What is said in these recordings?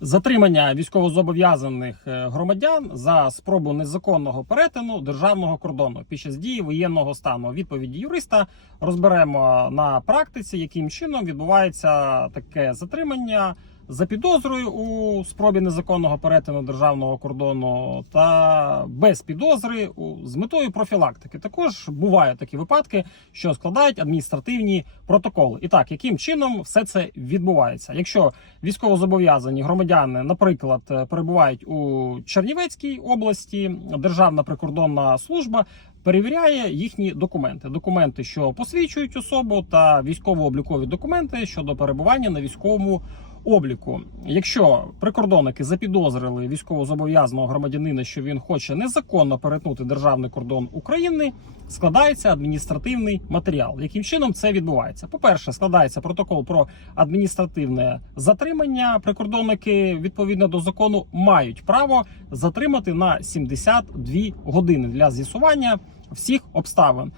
затримання військовозобов'язаних е, громадян за спробу незаконного перетину державного кордону під час дії воєнного стану. Відповіді юриста розберемо на практиці, яким чином відбувається таке затримання за підозрою у спробі незаконного перетину державного кордону та без підозри з метою профілактики. Також бувають такі випадки, що складають адміністративні протоколи. І так, яким чином все це відбувається? Якщо військовозобов'язані громадяни, наприклад, перебувають у Чернівецькій області, Державна прикордонна служба. Перевіряє їхні документи, документи, що посвідчують особу, та військово-облікові документи щодо перебування на військовому обліку. Якщо прикордонники запідозрили військовозобов'язаного громадянина, що він хоче незаконно перетнути державний кордон України, складається адміністративний матеріал. Яким чином це відбувається? По-перше, складається протокол про адміністративне затримання. Прикордонники відповідно до закону мають право затримати на 72 години для з'ясування всіх обставин.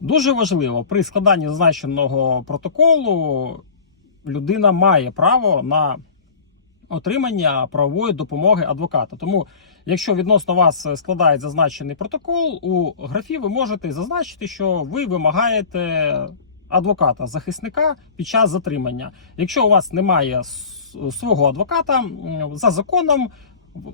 Дуже важливо при складанні зазначеного протоколу людина має право на отримання правової допомоги адвоката. Тому, якщо відносно вас складають зазначений протокол, у графі ви можете зазначити, що ви вимагаєте адвоката захисника під час затримання. Якщо у вас немає свого адвоката, за законом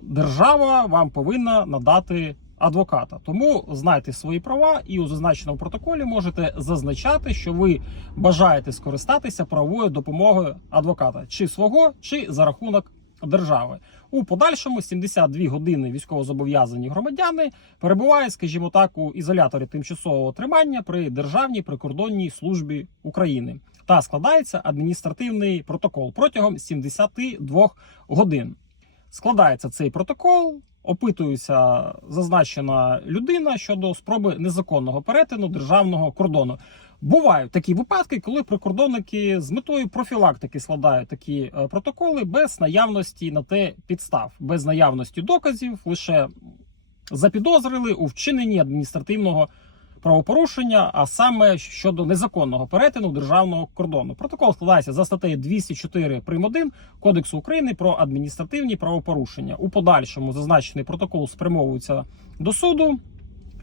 держава вам повинна надати адвоката. Тому знайте свої права і у зазначеному протоколі можете зазначати, що ви бажаєте скористатися правовою допомогою адвоката, чи свого, чи за рахунок держави. У подальшому 72 години військовозобов'язані громадяни перебувають, скажімо так, у ізоляторі тимчасового тримання при Державній прикордонній службі України та складається адміністративний протокол протягом 72 годин. Складається цей протокол, опитується зазначена людина щодо спроби незаконного перетину державного кордону. Бувають такі випадки, коли прикордонники з метою профілактики складають такі е, протоколи без наявності на те підстав, без наявності доказів, лише запідозрили у вчиненні адміністративного правопорушення, а саме щодо незаконного перетину державного кордону. Протокол складається за статтею 204 прим. 1 Кодексу України про адміністративні правопорушення. У подальшому зазначений протокол спрямовується до суду.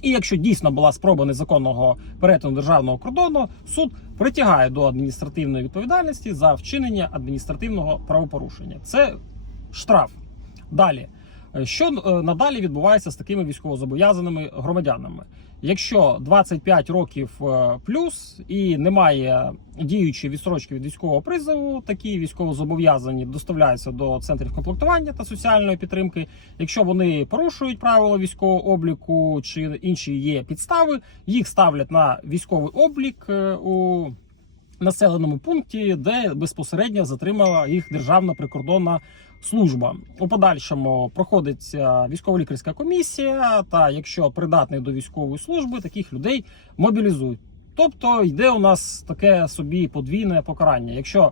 І якщо дійсно була спроба незаконного перетину державного кордону, суд притягає до адміністративної відповідальності за вчинення адміністративного правопорушення. Це штраф. Далі, що е, надалі відбувається з такими військовозобов'язаними громадянами? Якщо 25 років е, плюс і немає діючої відстрочки від військового призову, такі військовозобов'язані доставляються до центрів комплектування та соціальної підтримки. Якщо вони порушують правила військового обліку чи інші є підстави, їх ставлять на військовий облік е, у населеному пункті, де безпосередньо затримала їх державна прикордонна служба. У подальшому проходить е, військово-лікарська комісія. Та якщо придатний до військової служби, таких людей мобілізують. Тобто йде у нас таке собі подвійне покарання. Якщо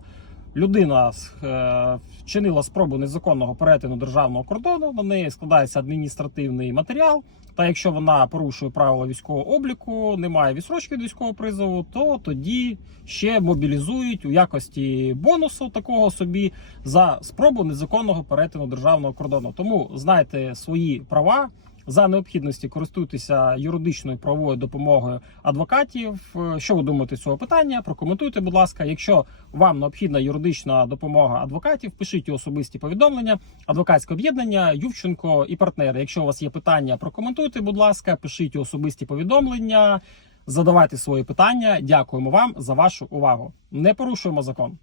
людина е, вчинила спробу незаконного перетину державного кордону, на неї складається адміністративний матеріал. Та якщо вона порушує правила військового обліку, немає відсрочки від військового призову, то тоді ще мобілізують у якості бонусу такого собі за спробу незаконного перетину державного кордону. Тому знайте свої права. За необхідності користуйтеся юридичною правовою допомогою адвокатів. Е, Що ви думаєте з цього питання? Прокоментуйте, будь ласка. Якщо вам необхідна юридична допомога адвокатів, пишіть особисті повідомлення. Адвокатське об'єднання Ювченко і партнери. Якщо у вас є питання, прокоментуйте, будь ласка, пишіть особисті повідомлення, задавайте свої питання. Дякуємо вам за вашу увагу. Не порушуємо закон.